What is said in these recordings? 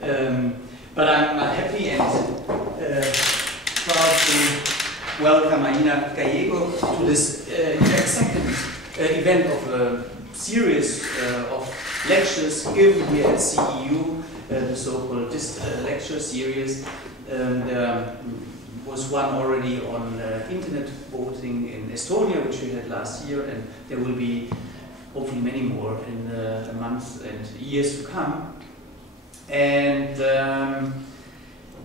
But I'm happy and proud to welcome Aina Gallego to this second event of a series of lectures given here at CEU, the so-called lecture series. There was one already on internet voting in Estonia, which we had last year, and there will be hopefully many more in the months and years to come. And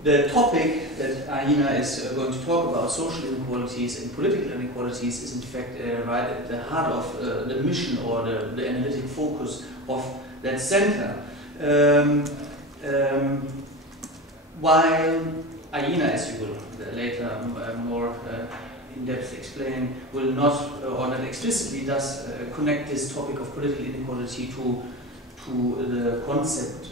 the topic that Aina is going to talk about, social inequalities and political inequalities, is in fact right at the heart of the mission or the analytic focus of that center. While Aina, as you will later more in-depth explain, will not, or not explicitly does connect this topic of political inequality to the concept,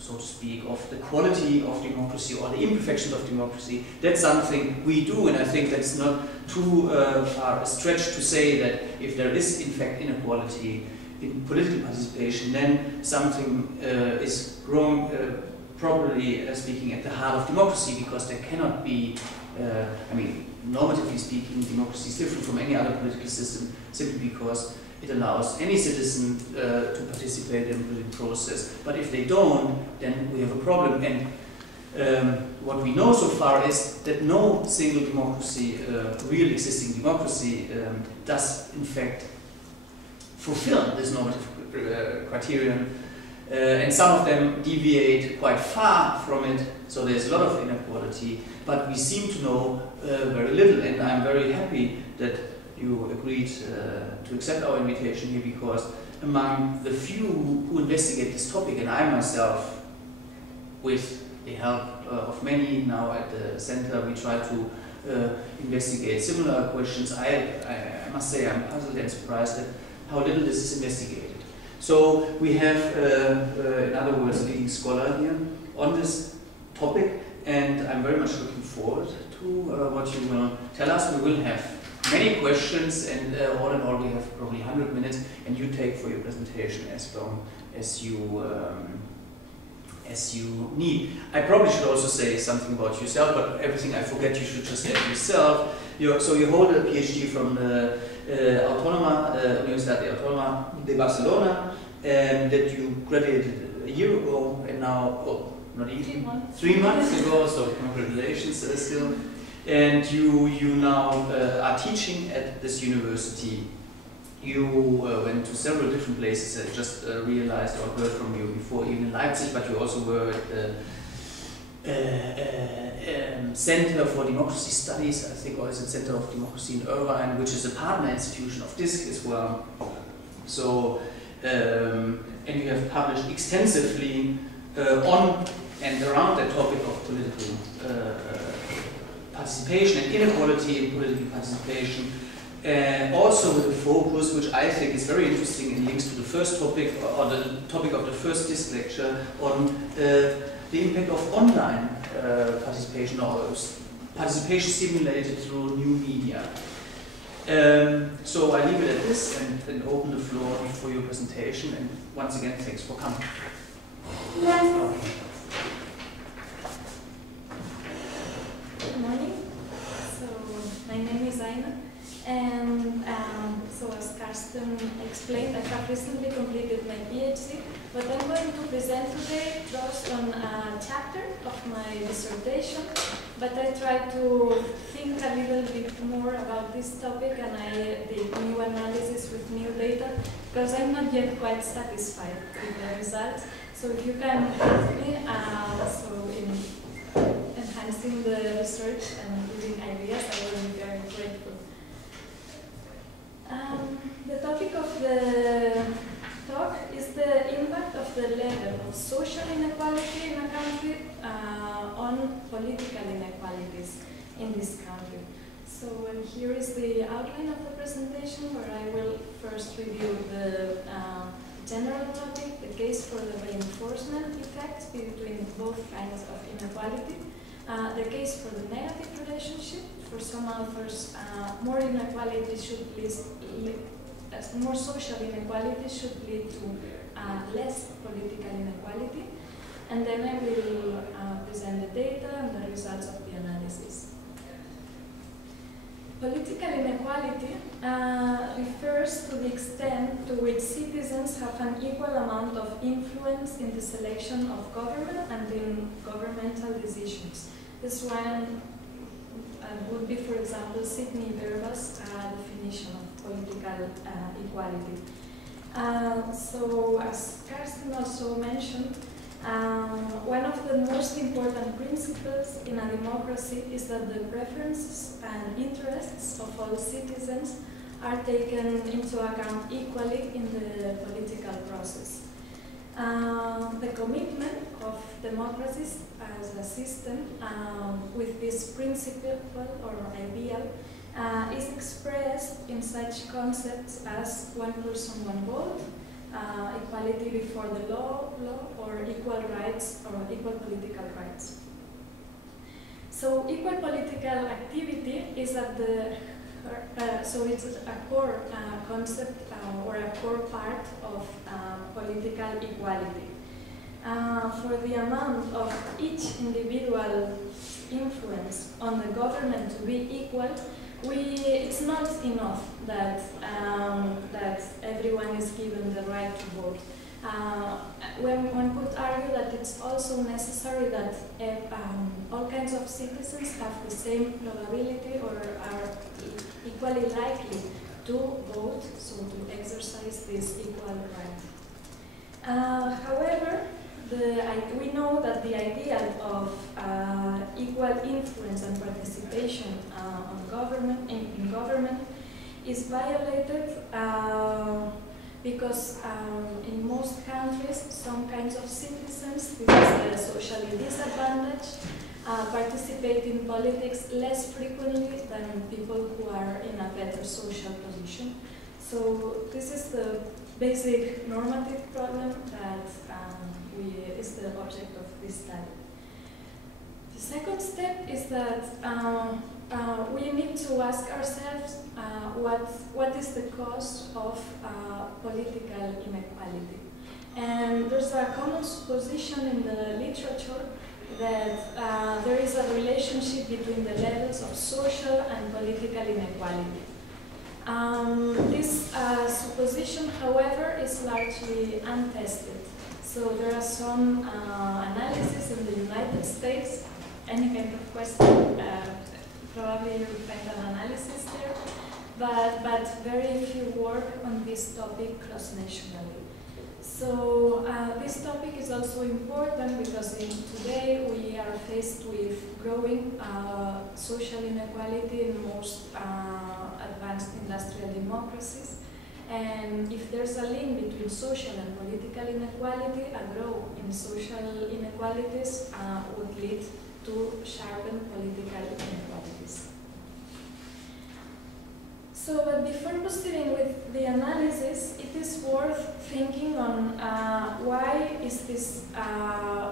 so to speak, of the quality of democracy or the imperfections of democracy. That's something we do, and I think that's not too far a stretch to say that if there is in fact inequality in political participation, then something is wrong, probably speaking, at the heart of democracy, because there cannot be, I mean, normatively speaking, democracy is different from any other political system simply because it allows any citizen to participate in the political process. But if they don't, then we have a problem. And what we know so far is that no single democracy, real existing democracy, does in fact fulfill this normative criterion. And some of them deviate quite far from it, so there's a lot of inequality. But we seem to know very little, and I'm very happy that you agreed to accept our invitation here, because among the few who investigate this topic, and I myself, with the help of many now at the center, we try to investigate similar questions. I must say I'm puzzled and surprised at how little this is investigated. So we have, in other words, a leading scholar here on this topic, and I'm very much looking forward to what you will tell us. We will have many questions, and all in all we have probably 100 minutes, and you take for your presentation as long as you need. I probably should also say something about yourself, but everything I forget you should just add yourself. So you hold a PhD from the Autonoma, Universidad Autonoma de Barcelona, that you graduated a year ago, and now, oh, not even 3 months ago, so congratulations still. And you now are teaching at this university. You went to several different places. I just realized or heard from you before, even in Leipzig, but you also were at the Center for Democracy Studies, I think, or is it Center of Democracy in Irvine, which is a partner institution of DISC as well. So, and you have published extensively on and around that topic of political participation and inequality in political participation, also with a focus which I think is very interesting and links to the first topic, or the topic of the first DISC lecture, on the impact of online participation, or participation stimulated through new media. So I leave it at this and open the floor for your presentation, and once again thanks for coming. Good morning. So my name is Aina, and so as Karsten explained, I have recently completed my PhD. What I'm going to present today draws on a chapter of my dissertation, but I try to think a little bit more about this topic, and I did new analysis with new data, because I'm not yet quite satisfied with the results. So if you can help me so in enhancing the research and giving ideas, I will be very grateful. The topic of the talk is the impact of the level of social inequality in a country on political inequalities in this country. So here is the outline of the presentation, where I will first review the general topic, the case for the reinforcement effects between both kinds of inequality, the case for the negative relationship. For some authors, more inequality should more social inequality should lead to less political inequality. and then I will present the data and the results of the analysis. Political inequality refers to the extent to which citizens have an equal amount of influence in the selection of government and in governmental decisions. This one would be, for example, Sidney Verba's definition of political equality. So, as Karsten also mentioned, one of the most important principles in a democracy is that the preferences and interests of all citizens are taken into account equally in the political process. The commitment of democracies as a system with this principle or ideal is expressed in such concepts as one person, one vote, equality before the law, or equal rights or equal political rights. So equal political activity is at the so it's a core concept or a core part of political equality. For the amount of each individual influence on the government to be equal, it's not enough that that everyone is given the right to vote. One could argue that it's also necessary that all kinds of citizens have the same probability or are equally likely to vote, so to exercise this equal right. However, we know that the idea of equal influence and participation on government in government is violated because in most countries, some kinds of citizens, this is the socially disadvantaged, participate in politics less frequently than people who are in a better social position. So this is the basic normative problem that is the object of this study. The second step is that we need to ask ourselves what is the cause of political inequality. And there's a common supposition in the literature that there is a relationship between the levels of social and political inequality. This supposition, however, is largely untested. So there are some analyses in the United States, any kind of question, probably you will find an analysis there, but very few work on this topic cross-nationally. So this topic is also important because today we are faced with growing social inequality in most advanced industrial democracies. And if there's a link between social and political inequality, a growth in social inequalities would lead to sharpen political inequalities. So, but before proceeding with the analysis, it is worth thinking on why is this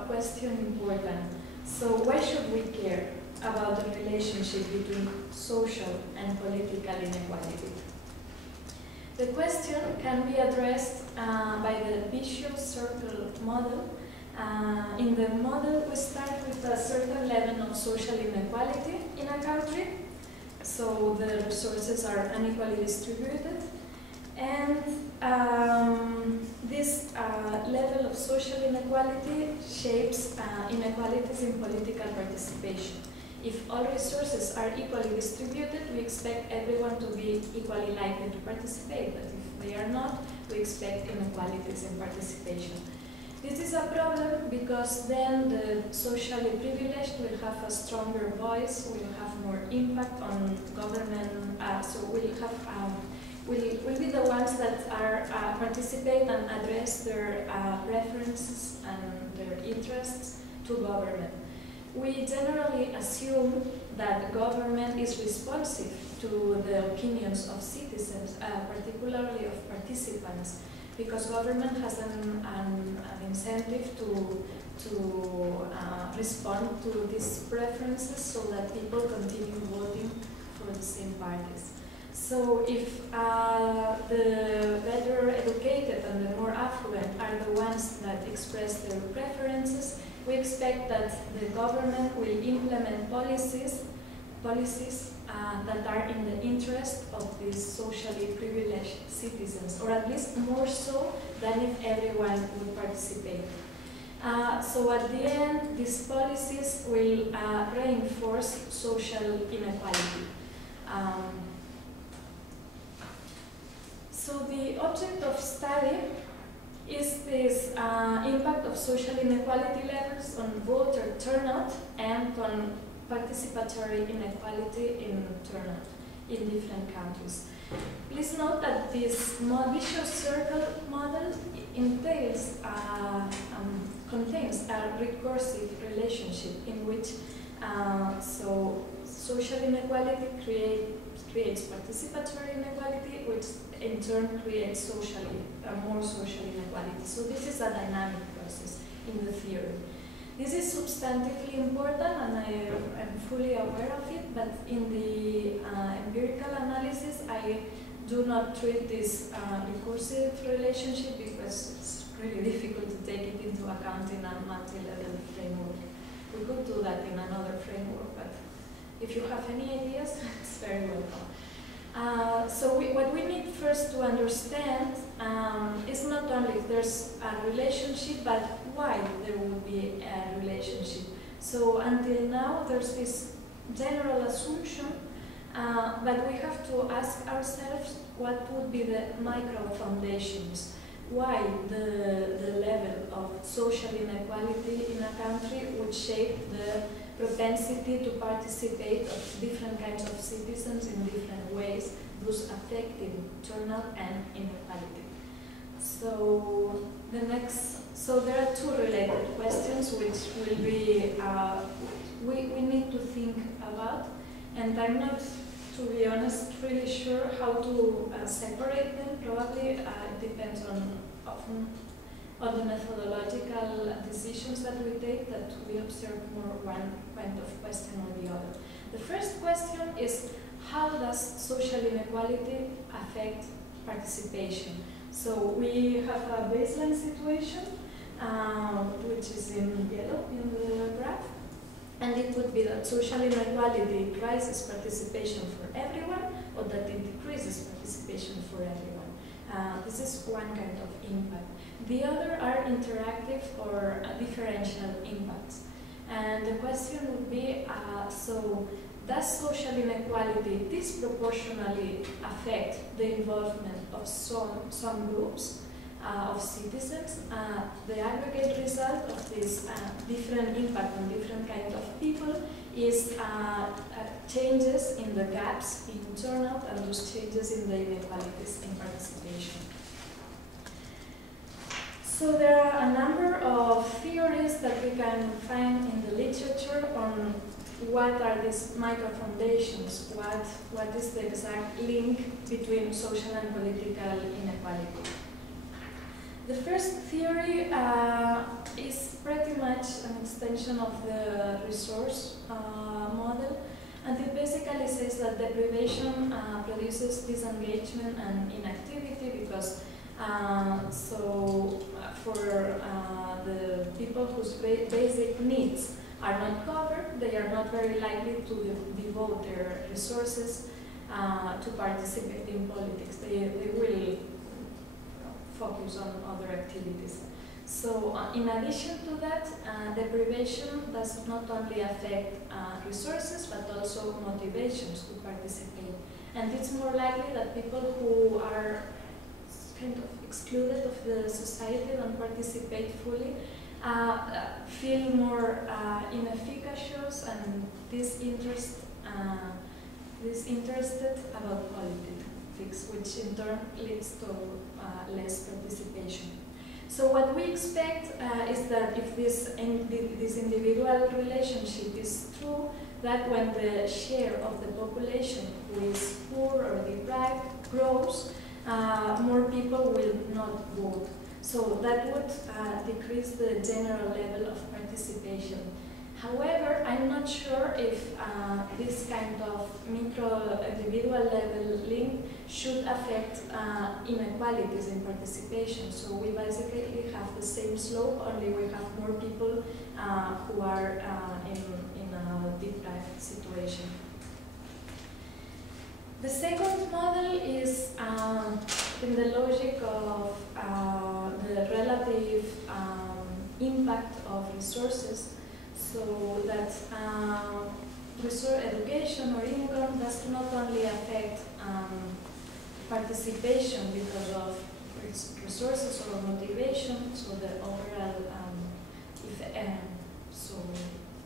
question important? So why should we care about the relationship between social and political inequality? The question can be addressed by the vicious circle model. In the model, we start with a certain level of social inequality in a country. So the resources are unequally distributed. And this level of social inequality shapes inequalities in political participation. If all resources are equally distributed, we expect everyone to be equally likely to participate, but if they are not, we expect inequalities in participation. This is a problem because then the socially privileged will have a stronger voice, will have more impact on government, so will be the ones that are participate and address their preferences and their interests to government. We generally assume that government is responsive to the opinions of citizens, particularly of participants, because government has an incentive to respond to these preferences so that people continue voting for the same parties. So if the better educated and the more affluent are the ones that express their preferences, we expect that the government will implement policies that are in the interest of these socially privileged citizens, or at least more so than if everyone would participate. So at the end, these policies will reinforce social inequality. So the object of study is this impact of social inequality levels on voter turnout and on participatory inequality in turnout in different countries. Please note that this vicious circle model contains a recursive relationship in which social inequality creates participatory inequality, which in turn creates more social inequality. So this is a dynamic process in the theory. This is substantively important, and I am fully aware of it, but in the empirical analysis, I do not treat this recursive relationship because it's really difficult to take it into account in a multi-level framework. We could do that in another framework, but if you have any ideas, it's very welcome. What we need first to understand is not only if there's a relationship, but why there would be a relationship. So until now, there's this general assumption, but we have to ask ourselves what would be the micro foundations. Why the level of social inequality in a country would shape the propensity to participate of different kinds of citizens in different ways, thus affecting turnout and inequality. So there are two related questions which will be we need to think about, and I'm not, to be honest, really sure how to separate them. Probably it depends often on the methodological decisions that we take, that we observe more one kind of question or the other. The first question is, how does social inequality affect participation? So we have a baseline situation, which is in yellow in the graph, and it would be that social inequality rises participation for everyone, or that it decreases participation for everyone. This is one kind of impact. The other are interactive or differential impacts. And the question would be, so does social inequality disproportionately affect the involvement of some groups of citizens? The aggregate result of this different impact on different kinds of people is changes in the gaps in turnout and those changes in the inequalities in participation. So there are a number of theories that we can find in the literature on what are these micro-foundations, what is the exact link between social and political inequality. The first theory is pretty much an extension of the resource model, and it basically says that deprivation produces disengagement and inactivity because for the people whose basic needs are not covered, they are not very likely to devote their resources to participate in politics. They will focus on other activities. So in addition to that, deprivation does not only affect resources but also motivations to participate. And it's more likely that people who are kind of excluded of the society, don't participate fully, feel more inefficacious and disinterested about politics, which in turn leads to less participation. So what we expect is that if this individual relationship is true, that when the share of the population who is poor or deprived grows, more people will not vote. So that would decrease the general level of participation. However, I'm not sure if this kind of micro individual level link should affect inequalities in participation. So we basically have the same slope, only we have more people who are in a deprived situation. The second model is in the logic of the relative impact of resources, so that education or income does not only affect participation because of resources or motivation, so the overall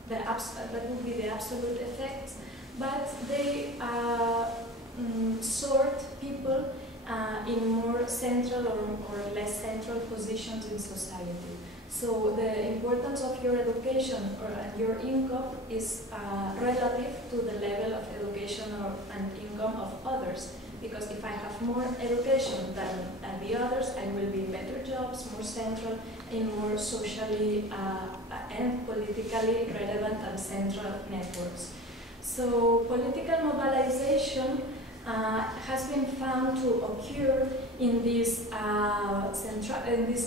that would be the absolute effects, but they sort people in more central or less central positions in society. So the importance of your education or your income is relative to the level of education and income of others. Because if I have more education than the others, I will be in better jobs, more central, in more socially and politically relevant and central networks. So political mobilization has been found to occur in these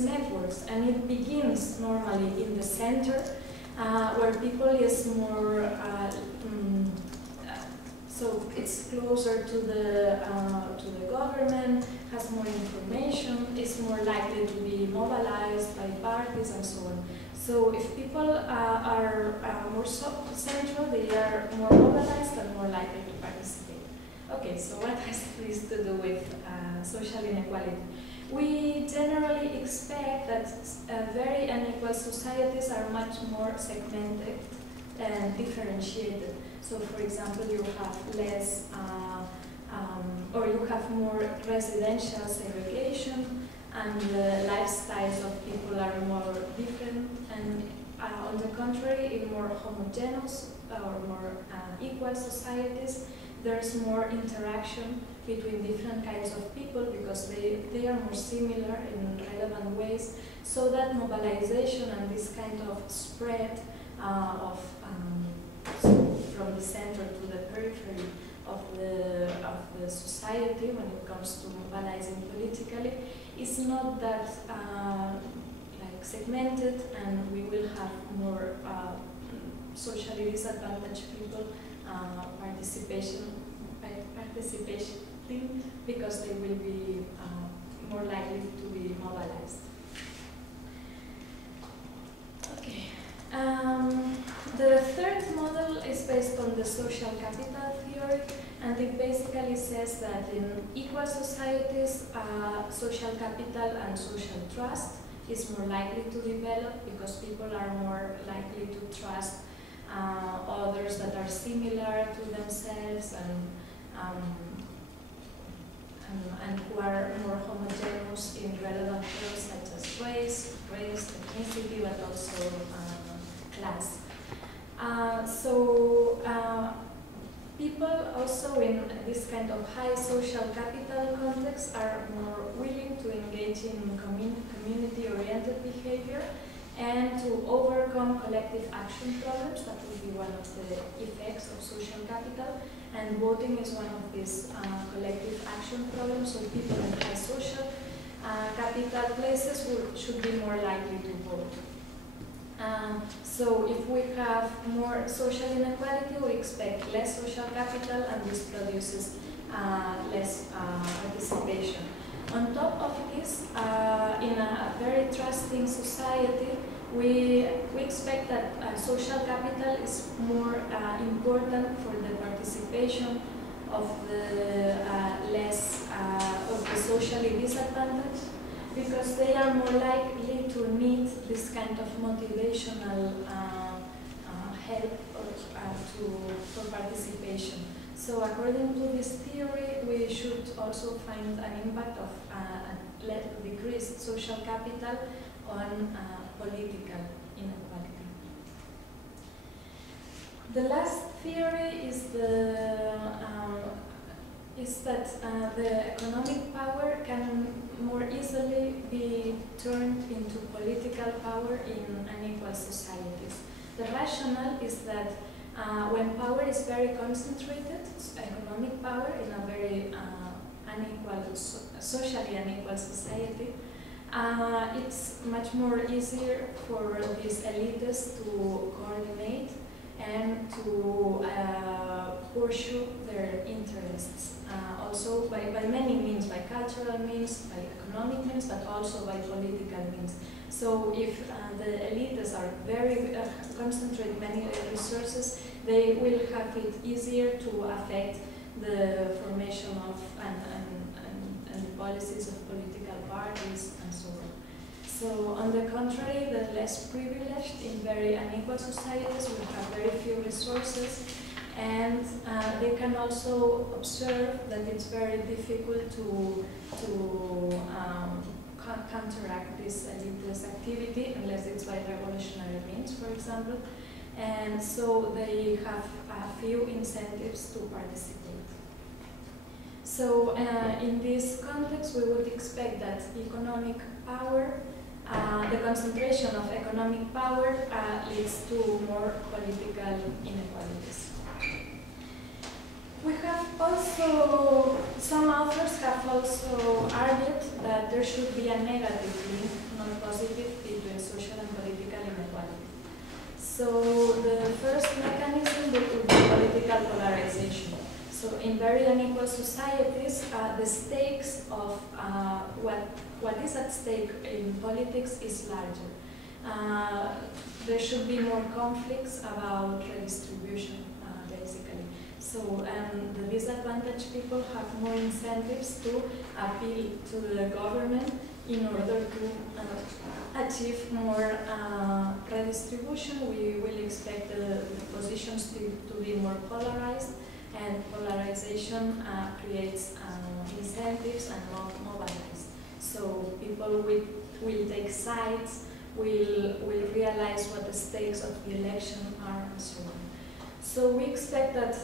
networks, and it begins normally in the center, where people is more. So it's closer to the government, has more information, is more likely to be mobilized by parties and so on. So if people are more central, they are more mobilized and more likely to participate. Okay, so what has this to do with social inequality? We generally expect that very unequal societies are much more segmented and differentiated. So, for example, you have less, or you have more residential segregation, and the lifestyles of people are more different. And on the contrary, in more homogeneous or more equal societies, there's more interaction between different kinds of people because they are more similar in relevant ways, so that mobilization and this kind of spread of from the center to the periphery of the society when it comes to mobilizing politically is not that like segmented, and we will have more socially disadvantaged people participating because they will be more likely to be mobilized. Okay. The third model is based on the social capital theory, and it basically says that in equal societies, social capital and social trust is more likely to develop because people are more likely to trust others that are similar to themselves and who are more homogeneous in relevant terms such as race, ethnicity, but also class. People also in this kind of high social capital context are more willing to engage in community-oriented behavior and to overcome collective action problems. That would be one of the effects of social capital, and voting is one of these collective action problems. So people in high social capital places should be more likely to vote. So if we have more social inequality, we expect less social capital, and this produces less participation. On top of this, in a very trusting society, we expect that social capital is more important for the participation of the of the socially disadvantaged, because they are more likely to need this kind of motivational help for participation. So according to this theory, we should also find an impact of decreased social capital on political inequality. The last theory is that the economic power can more easily be turned into political power in unequal societies. The rationale is that when power is very concentrated, economic power in a very socially unequal society, it's much more easier for these elites to coordinate and to pursue their interests, also by many means, by cultural means, by economic means, but also by political means. So if the elites are very concentrate many resources, they will have it easier to affect the formation of and policies of political parties and so on. So on the contrary, the less privileged in very unequal societies will have very few resources, and they can also observe that it's very difficult to counteract this elitist activity unless it's by revolutionary means, for example, and so they have a few incentives to participate. So in this context, we would expect that economic power, the concentration of economic power leads to more political inequalities. We have also, some authors have also argued that there should be a negative link, not positive, between social and political inequality. So the first mechanism would be political polarization. So in very unequal societies, the stakes of what is at stake in politics is larger. There should be more conflicts about redistribution, basically. So the disadvantaged people have more incentives to appeal to the government in order to achieve more redistribution. We will expect the positions to be more polarized, and polarization creates incentives and mobilize. So people will take sides, will realize what the stakes of the election are, and so on. So we expect that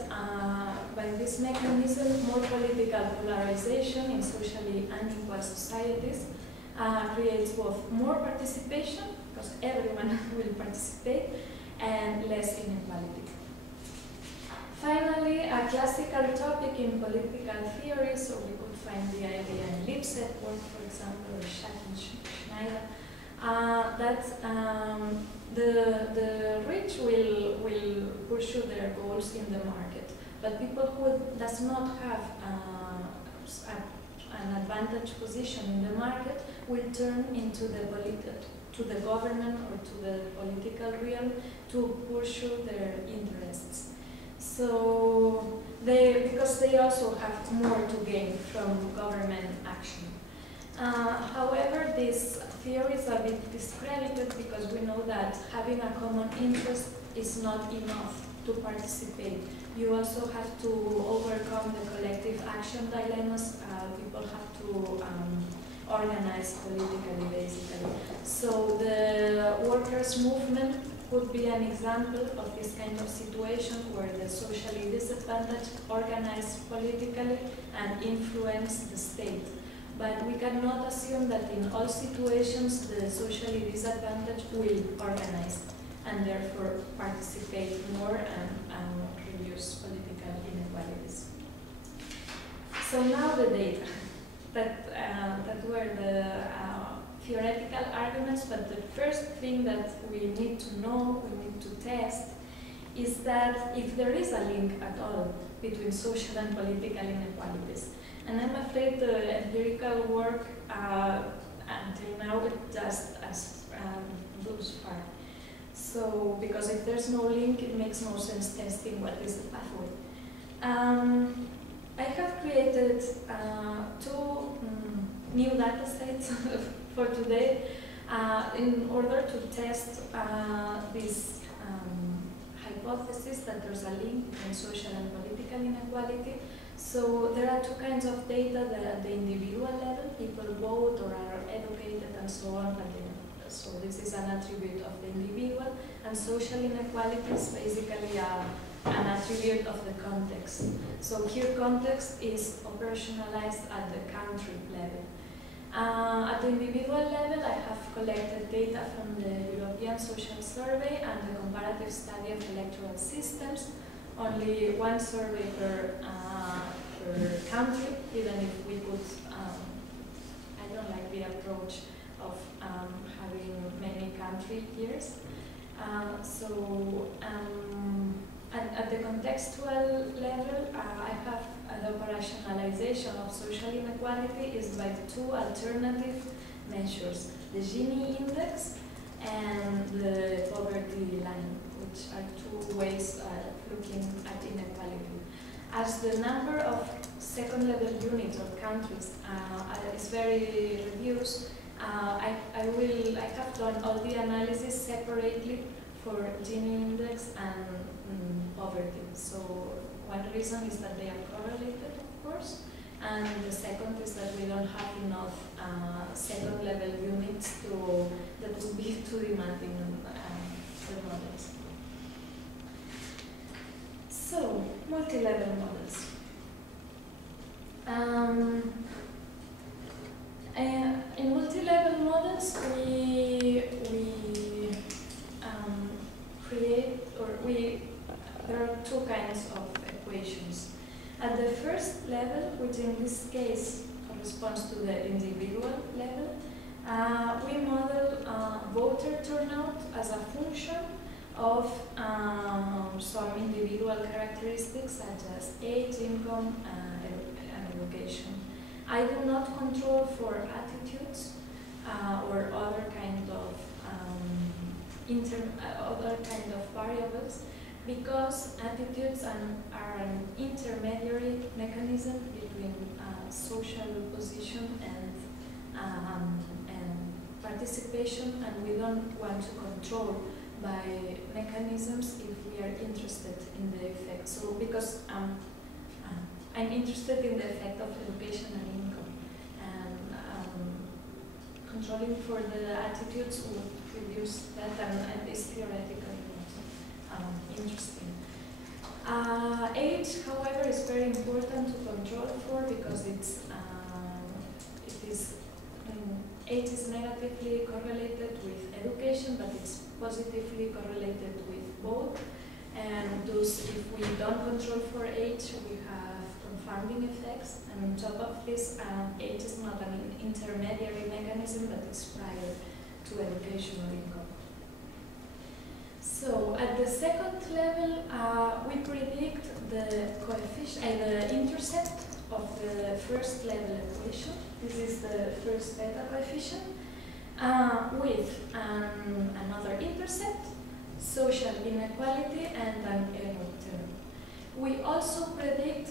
by this mechanism, more political polarization in socially unequal societies creates both more participation, because everyone will participate, and less inequality. Finally, a classical topic in political theory, so we could find the idea in Lipset work, for example, or Schneider, that the rich will pursue their goals in the market, but people who does not have an advantaged position in the market will turn into the government or to the political realm to pursue their interests. So because they also have more to gain from government action. However, this theory is a bit discredited because we know that having a common interest is not enough to participate. You also have to overcome the collective action dilemmas. People have to organize politically, basically. So the workers' movement could be an example of this kind of situation where the socially disadvantaged organize politically and influence the state. But we cannot assume that in all situations the socially disadvantaged will organize and therefore participate more and reduce political inequalities. So now the data. That were the theoretical arguments, but the first thing that we need to know, we need to test, is that if there is a link at all between social and political inequalities. And I'm afraid the empirical work until now it just goes far. So, because if there's no link, it makes no sense testing what is the pathway. I have created two new data sets for today in order to test this hypothesis that there's a link between social and political inequality. So there are two kinds of data: the individual level, people vote or are educated and so on, so this is an attribute of the individual, and social inequality is basically an attribute of the context. So here context is operationalized at the country level. At the individual level, I have collected data from the European Social Survey and the comparative study of electoral systems. Only one survey per per country, even if we could, I don't like the approach of having many country years. At the contextual level, I have the operationalization of social inequality is by two alternative measures, the Gini index and the poverty line, which are two ways of looking at inequality. As the number of second-level units or countries is very reduced, I have done all the analysis separately for Gini index and poverty. So one reason is that they are correlated, of course, and the second is that we don't have enough second-level units that would be too demanding for the models. So, multi-level models. In multi-level models, we create, there are two kinds of equations. At the first level, which in this case corresponds to the individual level, we model voter turnout as a function of some individual characteristics such as age, income, and education. I do not control for attitudes or other kind of variables, because attitudes are an intermediary mechanism between social position and participation, and we don't want to control by mechanisms if we are interested in the effect. So because I'm interested in the effect of education and income, and controlling for the attitudes would reduce that, and is theoretically interesting. Age, however, is very important to control for, because age is negatively correlated with education, but it's positively correlated with both. And thus, if we don't control for age, we have confounding effects. And on top of this, age is not an intermediary mechanism, but it's prior to education or income. So at the second level, we predict the coefficient, the intercept of the first level equation. This is the first beta coefficient with another intercept, social inequality, and an error term. We also predict,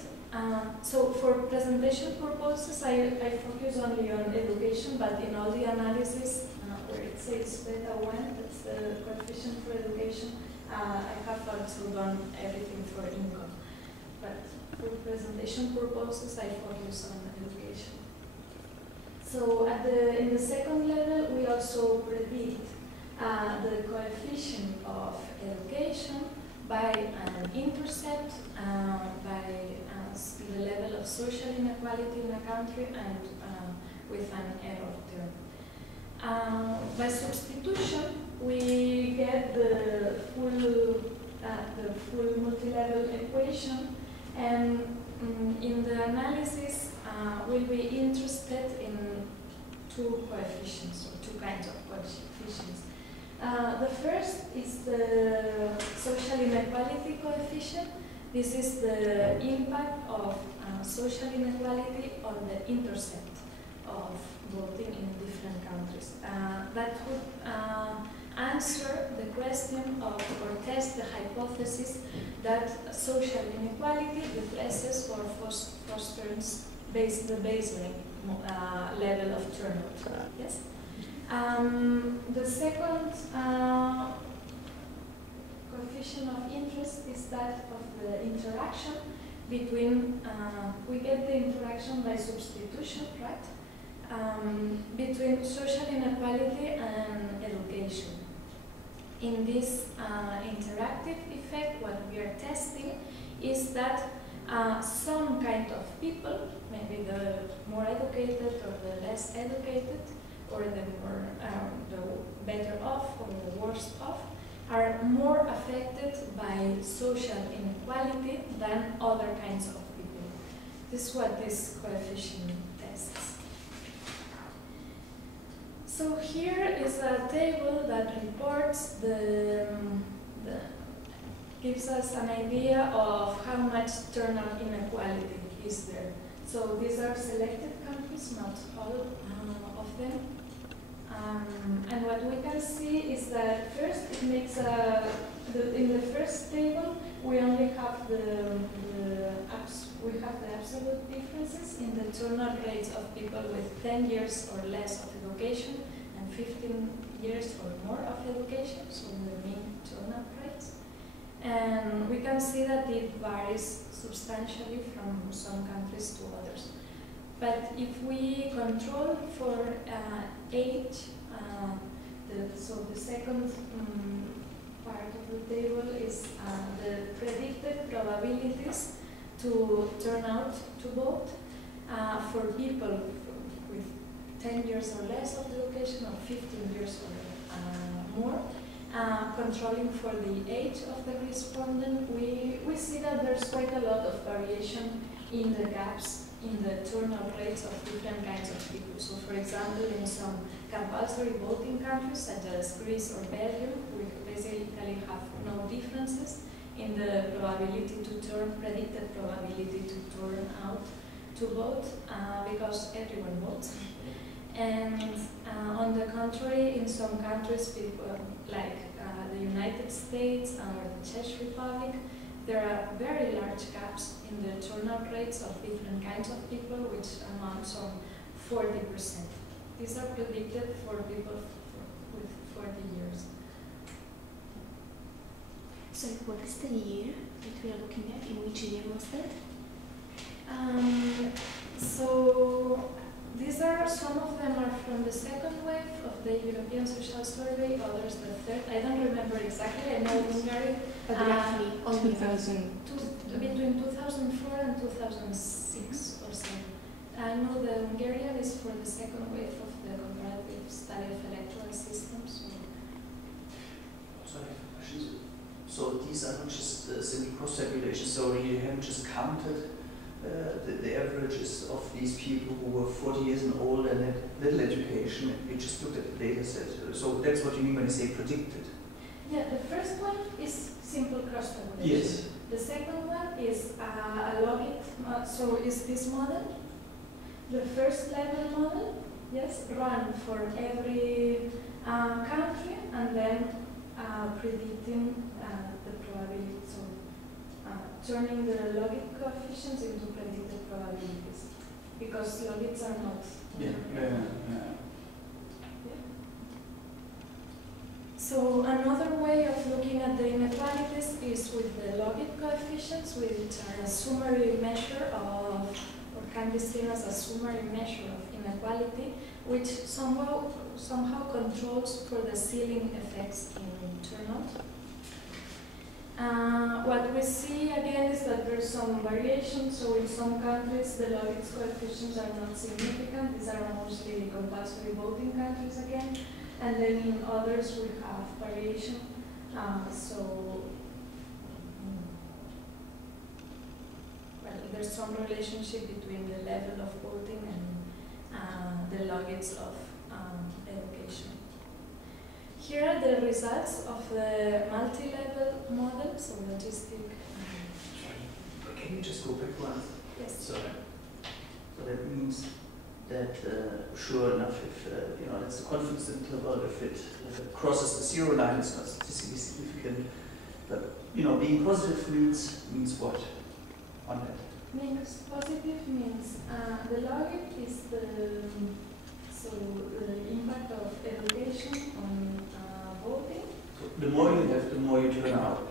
so for presentation purposes, I focus only on education, but in all the analysis where it says beta 1, that's the coefficient for education, I have also done everything for income. But for presentation purposes, I focus on education. So in the second level, we also predict the coefficient of education by an intercept, by the level of social inequality in a country, and with an error term. By substitution, we get the full multi-level equation, and in the analysis, we'll be interested in two coefficients, or two kinds of coefficients. The first is the social inequality coefficient. This is the impact of social inequality on the intercept of voting in different countries. That would answer the question of, or test the hypothesis that social inequality replaces or fosters the baseline level of turnout. Yes. The second coefficient of interest is that of the interaction between, we get the interaction by substitution, right? Between social inequality and education. In this interactive effect, what we are testing is that some kind of people, maybe the more educated or the less educated, or the better off or the worse off, are more affected by social inequality than other kinds of people. This is what this coefficient tests. So here is a table that reports gives us an idea of how much turnout inequality is there. So these are selected countries, not all of them. And what we can see is that first it makes in the first table we only have the absolute differences in the turnout rates of people with 10 years or less of education and 15 years or more of education, so the mean turnout rates. And we can see that it varies substantially from some countries to others. But if we control for age, so the second part of the table is the predicted probabilities to turn out to vote for people with 10 years or less of education or 15 years or more. Controlling for the age of the respondent, we see that there's quite a lot of variation in the gaps in the turnout rates of different kinds of people. So for example, in some compulsory voting countries such as Greece or Belgium, we basically have no differences in the probability to turn, predicted probability to turn out to vote because everyone votes. And on the contrary, in some countries, people like the United States or the Czech Republic, there are very large gaps in the turnout rates of different kinds of people, which amounts on 40%. These are predicted for people with 40 years. So what is the year that we are looking at? In which year was that? So these are, some of them are from the second wave of the European Social Survey, others the third. I don't remember exactly. I know Hungary. But roughly, 2000. Between 2004 and 2006 or so. I know the Hungarian is for the second wave of the comparative study of electoral systems. Sorry, questions. So these are not just simple cross-tabulations, so you haven't just counted the averages of these people who were 40 years and older and had little education. You just looked at the data set. So that's what you mean when you say predicted. Yeah, the first one is simple cross-tabulation. Yes. The second one is a logic, so is this model. The first level model, yes, run for every country and then predicting the probability. So turning the logic coefficients into predicted probabilities, because logics are not. Yeah. So another way of looking at the inequalities is with the logic coefficients, which are a summary measure of, or can be seen as a summary measure of inequality, which somehow controls for the ceiling effects in turnout. What we see again is that there's some variation. So in some countries the logic coefficients are not significant. These are mostly compulsory voting countries again. And then in others we have variation. There's some relationship between the level of voting and the logics of education. Here are the results of the multi-level model, so logistic. Can you just go back one? Yes. So that means that sure enough, if that's the confidence interval, if it crosses the 0 line, it's not statistically significant. But being positive means what on that? Means positive means the logic is the impact of education on voting. So the more you have, the more you turn out.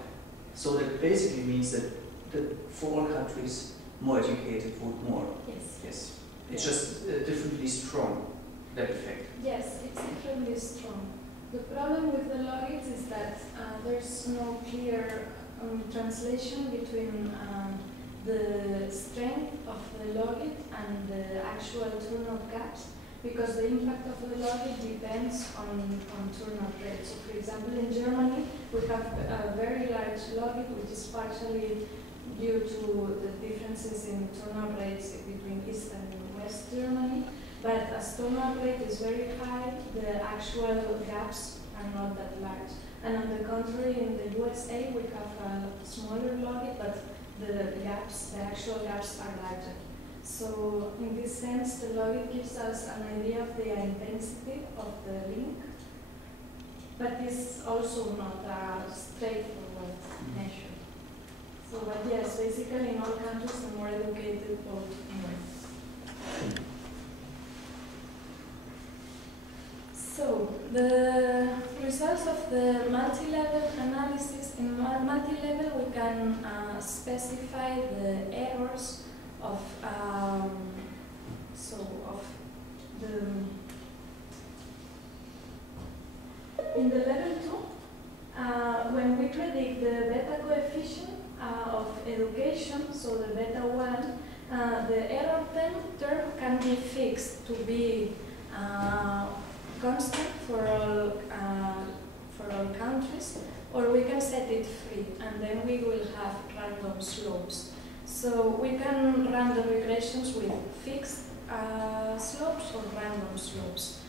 So that basically means that for all countries, more educated vote more. Yes. Yes. It's just differently strong, that effect. Yes, it's differently strong. The problem with the logics is that there's no clear translation between the strength of the logic and the actual turnout gaps, because the impact of the logic depends on turnout rates. So for example, in Germany, we have a very large logic which is partially due to the differences in turnout rates between East and West Germany. But as turnout rate is very high, the actual gaps are not that large. And on the contrary, in the USA, we have a smaller logit, but the actual gaps are larger. So in this sense, the logit gives us an idea of the intensity of the link, but it's also not a straightforward measure. So, but yes, basically in all countries, the more educated vote more. So, the results of the multi-level analysis, in multi-level we can specify the errors of, in the level 2, when we predict the beta coefficient of education, so the beta 1, the error term can be fixed to be constant for all countries, or we can set it free, and then we will have random slopes. So we can run the regressions with fixed slopes or random slopes.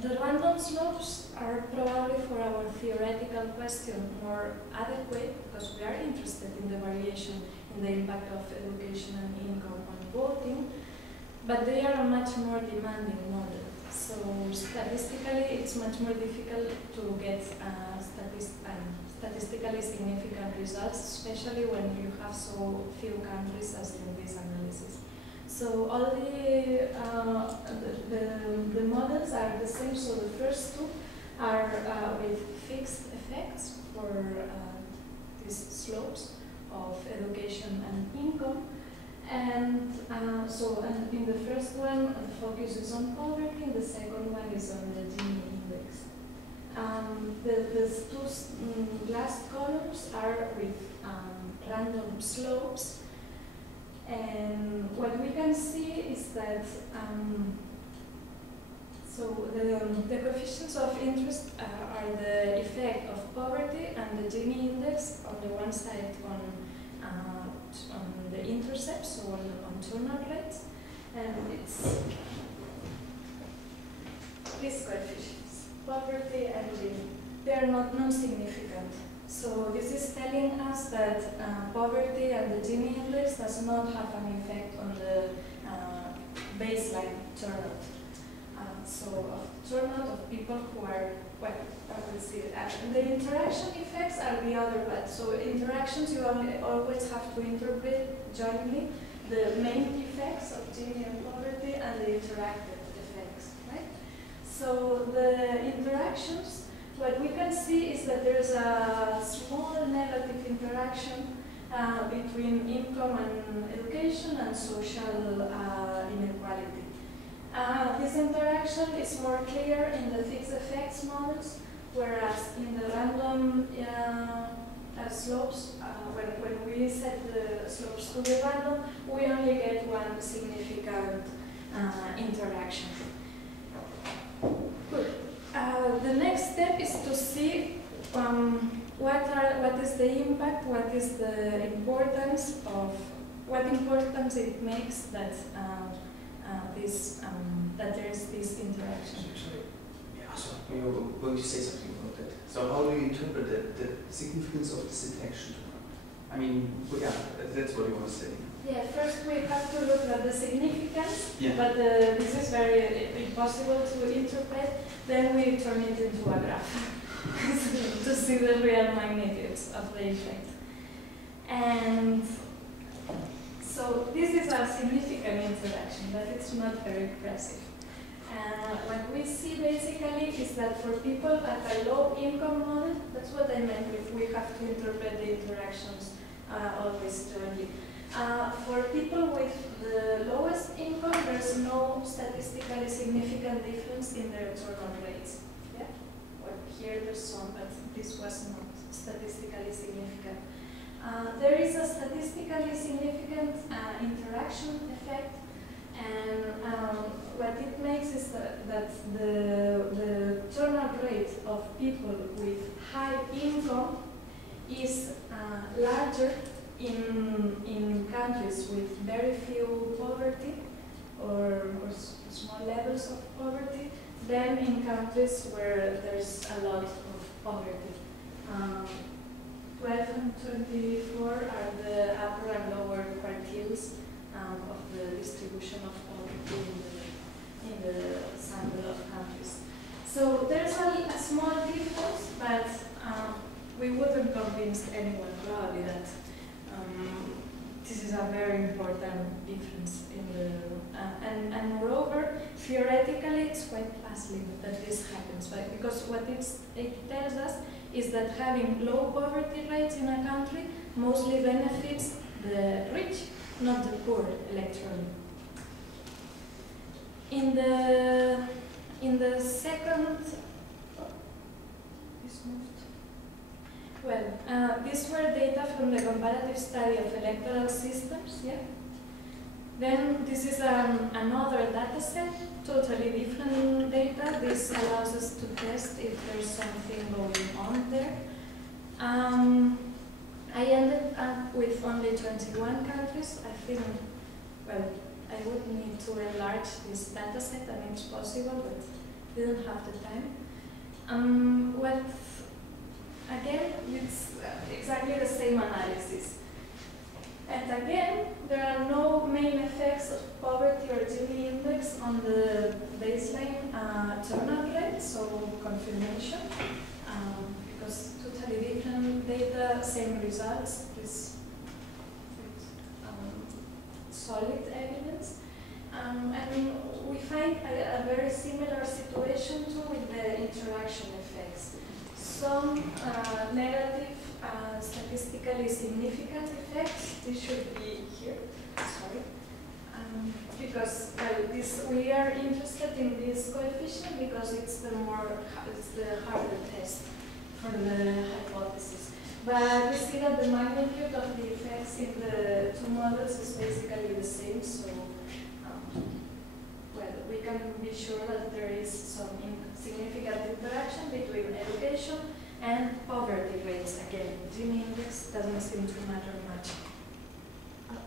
The random slopes are probably for our theoretical question more adequate because we are interested in the variation in the impact of education and income on voting, but they are a much more demanding model. So statistically, it's much more difficult to get statistically significant results, especially when you have so few countries as in this analysis. So all the models are the same. So the first two are with fixed effects for these slopes of education and income. And and in the first one, the focus is on poverty, and the second one is on the Gini index. The two last columns are with random slopes, and what we can see is that the coefficients of interest are the effect of poverty and the Gini index on the one side on the intercepts, so on turnout rates, and it's these coefficients, poverty and Gini. They are not non-significant. So this is telling us that poverty and the Gini index does not have an effect on the baseline turnout. Turnout of people who are, well, let's see, the interaction effects are the other part. So interactions, you always have to interpret jointly the main effects of Gini and poverty and the interactive effects, right? So the interactions, what we can see is that there's a small negative interaction between income and education and social inequality. This interaction is more clear in the fixed effects models, whereas in the random slopes, when we set the slopes to be random, we only get one significant interaction. Good. The next step is to see what is the impact, what is the importance of, what importance it makes that that there is this interaction. Yeah, so you were going to say something about that. So how do you interpret the significance of this interaction? I mean, yeah, that's what you want to say. Yeah, first we have to look at the significance, yeah. But this is very impossible to interpret. Then we turn it into a graph to see the real magnitudes of the effect. And so this is a significant interaction, but it's not very impressive. What we see basically is that for people at a low income model, that's what I meant with we have to interpret the interactions always jointly. For people with the lowest income, there's no statistically significant difference in their turnout rates. Yeah? Well, here there's some, but this was not statistically significant. There is a statistically significant interaction effect, and what it makes is that the turnout rate of people with high income is larger in countries with very few poverty or small levels of poverty than in countries where there's a lot of poverty. 12 and 24 are the upper and lower quartiles of the distribution of poverty in the sample of countries. So there's a small difference, but we wouldn't convince anyone probably that this is a very important difference in the and moreover, theoretically, it's quite puzzling that this happens, right? Because what it tells us is that having low poverty rates in a country mostly benefits the rich, not the poor electorally. In the second, this moved. Well, these were data from the comparative study of electoral systems. Yeah. Then this is another data set, totally different data. This allows us to test if there's something going on there. I ended up with only 21 countries. I think, well, I would need to enlarge this data set. I mean, it's possible, but didn't have the time. Again, it's exactly the same analysis. And again, there are no main effects of poverty or Gini index on the baseline turnout rate, so confirmation, because totally different data, same results, this solid evidence. And we find a very similar situation too with the interaction effects. Some negative, statistically significant effects. This should be here. Sorry, because we are interested in this coefficient because it's the harder test for the hypothesis. But we see that the magnitude of the effects in the two models is basically the same. So, we can be sure that there is some significant interaction between education and poverty rates. Again, Gini index doesn't seem to matter much.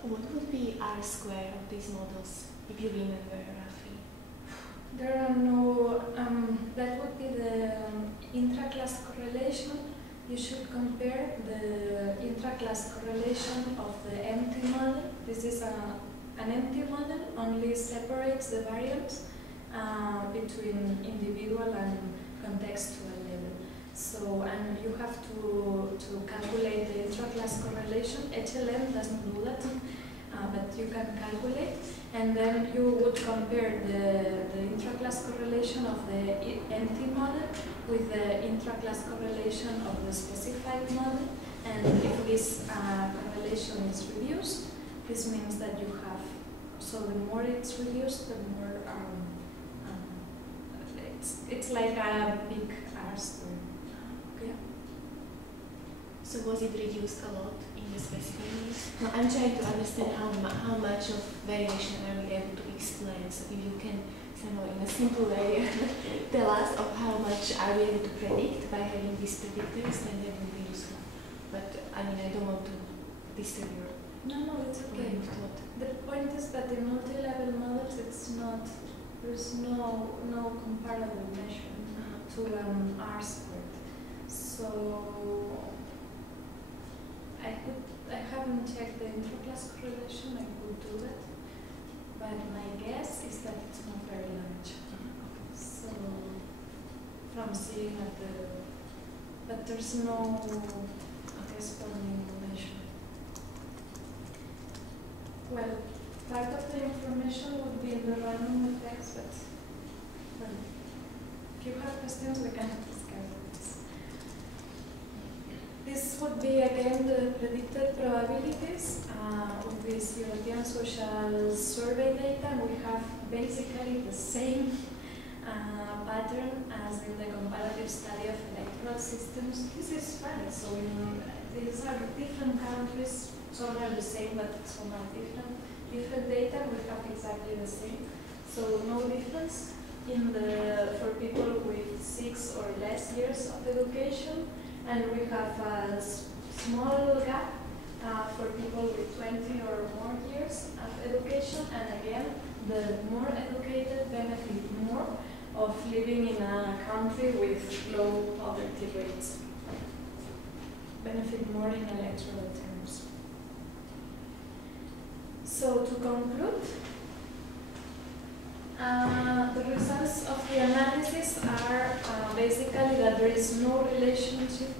What would be R square of these models, if you remember roughly? There are no, that would be the intra-class correlation. You should compare the intra-class correlation of the empty model. This is an empty model, only separates the variance between individual and contextual level. So, and you have to calculate the intra-class correlation. HLM doesn't do that, but you can calculate. And then you would compare the intra-class correlation of the empty model with the intra-class correlation of the specified model. And if this correlation is reduced, this means that you have, so the more it's reduced, the more, it's like a big R square. Okay. So was it reduced a lot in the specific needs? No, I'm trying to understand how much of variation are we able to explain. So if you can, somehow in a simple way, tell us of how much are we able to predict by having these predictors, then that would be useful. But I mean, I don't want to disturb your. No, it's okay. The point is that in multi-level models, it's not. There's no comparable measure to R squared. So I haven't checked the intra-class correlation. I could do that, but my guess is that it's not very large. So from seeing at but there's no corresponding measure. Well, part of the information would be in the random effects, but if you have questions, we can discuss this. This would be again the predicted probabilities of this European Social Survey data. And we have basically the same pattern as in the comparative study of electoral systems. This is funny. So these are different countries. Some are the same, but some are different. Different data, we have exactly the same. So no difference for people with 6 or less years of education, and we have and again, the more educated benefit more of living in a country with low poverty rates. Benefit more in electoral terms. So to conclude, the results of the analysis are basically that there is no relationship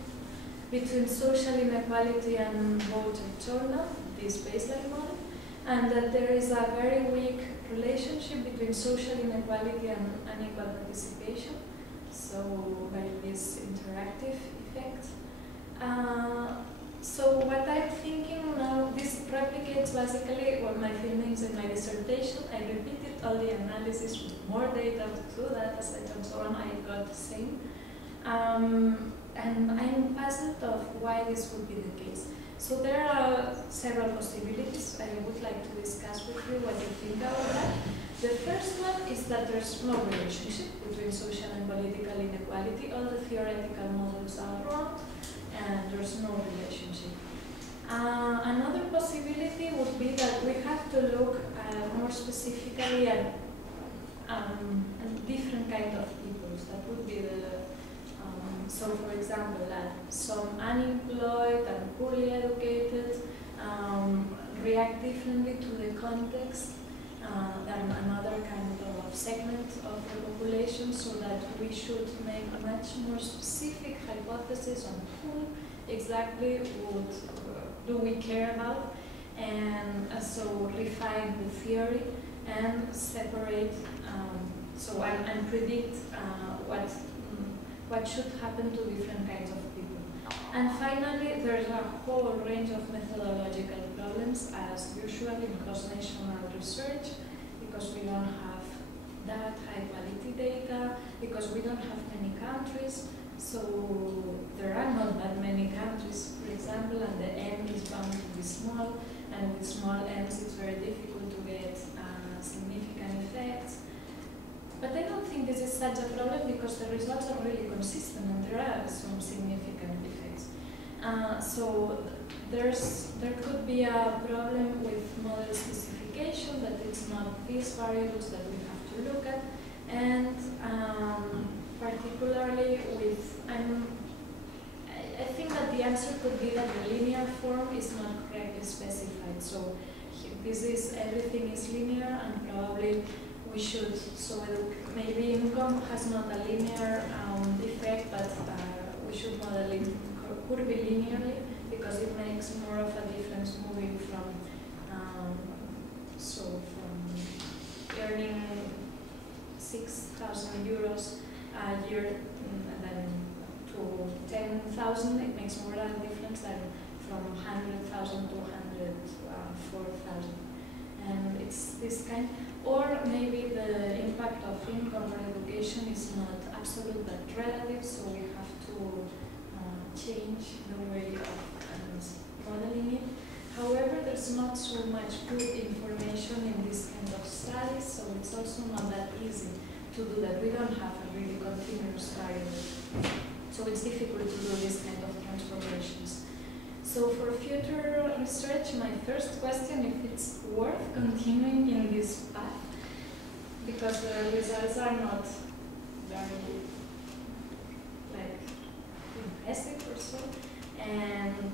between social inequality and voter turnout, this baseline model, and that there is a very weak relationship between social inequality and unequal participation, so by this interactive effect. So what I'm thinking now, this replicates basically what my findings in my dissertation. I repeated all the analysis with more data, with 2 datasets and so on. I got the same. And I'm puzzled of why this would be the case. So there are several possibilities. I would like to discuss with you what you think about that. The first one is that there's no relationship between social and political inequality. All the theoretical models are wrong, and there's no relationship. Another possibility would be that we have to look more specifically at different kind of peoples. That would be the so, for example, some unemployed and poorly educated react differently to the context than another kind of segment of the population, so that we should make a much more specific hypothesis on whom exactly do we care about, and so refine the theory and separate, and predict what should happen to different kinds of people. And finally, there's a whole range of methodological problems, as usual in cross-national research, because we don't have that high quality data, because we don't have many countries, so there are not that many countries, for example, and the N is bound to be small, and with small N's it's very difficult to get significant effects. But I don't think this is such a problem, because the results are really consistent and there are some significant effects. So there could be a problem with model specification, that it's not these variables that we have to look at, and particularly with, I think that the answer could be that the linear form is not correctly specified. So this is, everything is linear, and probably we should, so maybe income has not a linear effect, but we should model it could be linearly, because it makes more of a difference moving from earning 6,000 euros a year than to 10,000. It makes more of a difference than from 100,000 to 104,000, and it's this kind. Or maybe the impact of income on education is not absolute but relative, so we have to change the way of modeling it. However, there's not so much good information in this kind of studies, so it's also not that easy to do that. We don't have a really continuous variable, so it's difficult to do this kind of transformations. So for future research, my first question, if it's worth continuing in this path, because the results are not very impressive or so, and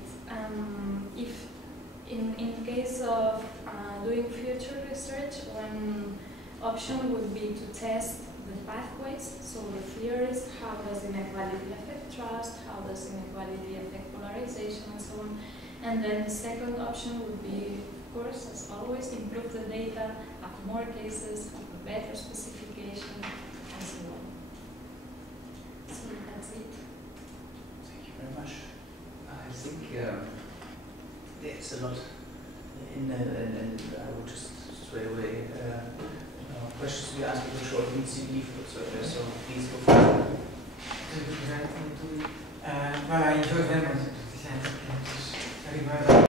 if in case of doing future research, one option would be to test the pathways, so the theories, how does inequality affect trust, how does inequality affect polarization, and so on. And then the second option would be, of course, as always, improve the data, have more cases, have a better specification, and so on. So that's it. Thank you very much. I think there's a lot in and I would just straight away questions we ask people short in CV for the survey, so please go for it. Well, I enjoyed very much the very well